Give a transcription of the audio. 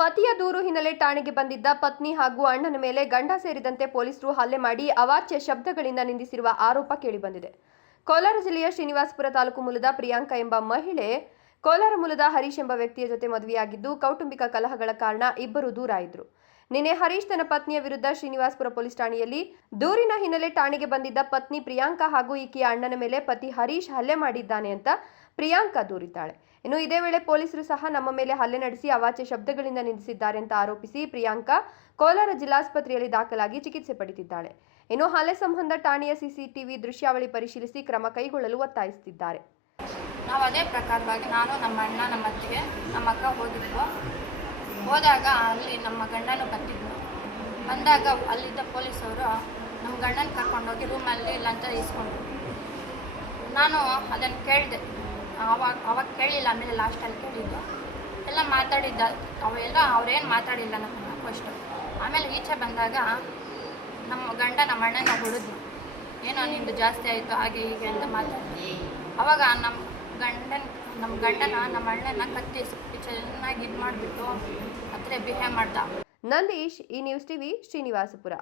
ಪತಿಯ ದೂರು ಹಿನ್ನೆಲೆ ಠಾಣೆಗೆ ಬಂದಿದ್ದ ಪತ್ನಿ ಹಾಗೂ ಅಣ್ಣನ ಮೇಲೆ ಗಂಡ ಸೇರಿದಂತೆ ಪೊಲೀಸರು ಹಲ್ಲೆ ಮಾಡಿ ಅವಾಚ್ಯ ಶಬ್ದಗಳಿಂದ ನಿಂದಿಸಿರುವ ಆರೋಪ ಕೇಳಿಬಂದಿದೆ. ಕೋಲಾರ ಜಿಲ್ಲೆಯ ಶ್ರೀನಿವಾಸಪುರ ತಾಲೂಕು ಮೂಲದ ಪ್ರಿಯಾಂಕಾ ಎಂಬ ಮಹಿಳೆ ಕೋಲಾರ ಮೂಲದ ಹರೀಶ್ ಎಂಬ ವ್ಯಕ್ತಿಯ ಜೊತೆ ಮದುವೆಯಾಗಿದ್ದು ಕೌಟುಂಬಿಕ ಕಲಹಗಳ ಕಾರಣ ಇಬ್ಬರು ದೂರ ಇದ್ರು. ನಿನ್ನೆ ಹರೀಶ್ ತನ್ನ ಪತ್ನಿಯ ವಿರುದ್ಧ ಶ್ರೀನಿವಾಸಪುರ ಪೊಲೀಸ್ ಠಾಣೆಯಲ್ಲಿ ದೂರಿನ ಹಿನ್ನೆಲೆ ಠಾಣೆಗೆ ಬಂದಿದ್ದ ಪತ್ನಿ ಪ್ರಿಯಾಂಕಾ ಹಾಗೂ ಈಕೆಯ ಅಣ್ಣನ ಮೇಲೆ ಪತಿ ಹರೀಶ್ ಹಲ್ಲೆ ಮಾಡಿದ್ದಾನೆ ಅಂತ ಪ್ರಿಯಾಂಕಾ ದೂರಿದ್ದಾಳೆ. ಇನ್ನು ಇದೇ ವೇಳೆ ಪೊಲೀಸರು ಸಹ ನಮ್ಮ ಮೇಲೆ ಹಲ್ಲೆ ನಡೆಸಿ ಅವಾಚ್ಯ ಶಬ್ದಗಳಿಂದ ನಿಂದಿಸಿದ್ದಾರೆ ಅಂತ ಆರೋಪಿಸಿ ಪ್ರಿಯಾಂಕಾ ಕೋಲಾರ ಜಿಲ್ಲಾಸ್ಪತ್ರೆಯಲ್ಲಿ ದಾಖಲಾಗಿ ಚಿಕಿತ್ಸೆ ಪಡೆದಿದ್ದಾಳೆ. ಇನ್ನು ಹಲ್ಲೆ ಸಂಬಂಧ ಠಾಣೆಯ ಸಿಸಿಟಿವಿ ದೃಶ್ಯಾವಳಿ ಪರಿಶೀಲಿಸಿ ಕ್ರಮ ಕೈಗೊಳ್ಳಲು ಒತ್ತಾಯಿಸುತ್ತಿದ್ದಾರೆ. ನಾವು ಅದೇ ಪ್ರಕಾರವಾಗಿ ನಾನು ನಮ್ಮ ಅಣ್ಣ ನಮ್ಮ ಅತ್ತಿಗೆ ನಮ್ಮ ಅಕ್ಕ ಹೋದಾಗ ಅಲ್ಲಿ ನಮ್ಮ ಗಂಡನೂ ಬಂದಾಗ ಅಲ್ಲಿದ್ದ ಪೊಲೀಸವರು ನಮ್ಮ ಗಂಡನ ಕರ್ಕೊಂಡೋಗಿ ರೂಮಲ್ಲಿ ಲಂಚ ಇಸ್ಕೊಂಡ್ರು. ನಾನು ಅದನ್ನು ಕೇಳಿದೆ, ಅವಾಗ ಕೇಳಿಲ್ಲ, ಆಮೇಲೆ ಲಾಸ್ಟಲ್ಲಿ ಕೇಳಿದ್ದು ಎಲ್ಲ ಮಾತಾಡಿದ್ದ ಅವ್ರೇನು ಮಾತಾಡಿಲ್ಲ ನಮ್ಮನ್ನು ಫಸ್ಟು. ಆಮೇಲೆ ಈಚೆ ಬಂದಾಗ ನಮ್ಮ ಗಂಡ ನಮ್ಮ ಅಣ್ಣನ ಹೊಡೆದ್ರು, ಏನೋ ನಿಂದು ಜಾಸ್ತಿ ಆಯಿತು ಹಾಗೆ ಹೀಗೆ ಅಂತ ಮಾತಾಡಿ. ಅವಾಗ ನಮ್ಮ ಗಂಡನ ನಮ್ಮ ಅಣ್ಣನ ಕತ್ತಿ ಚೆನ್ನಾಗಿ ಇದು ಮಾಡಿಬಿಟ್ಟು ಹತ್ರ ಬಿಹೇವ್ ಮಾಡ್ದ. ನಂದೀಶ್, ಈ ನ್ಯೂಸ್ ಟಿವಿ, ಶ್ರೀನಿವಾಸಪುರ.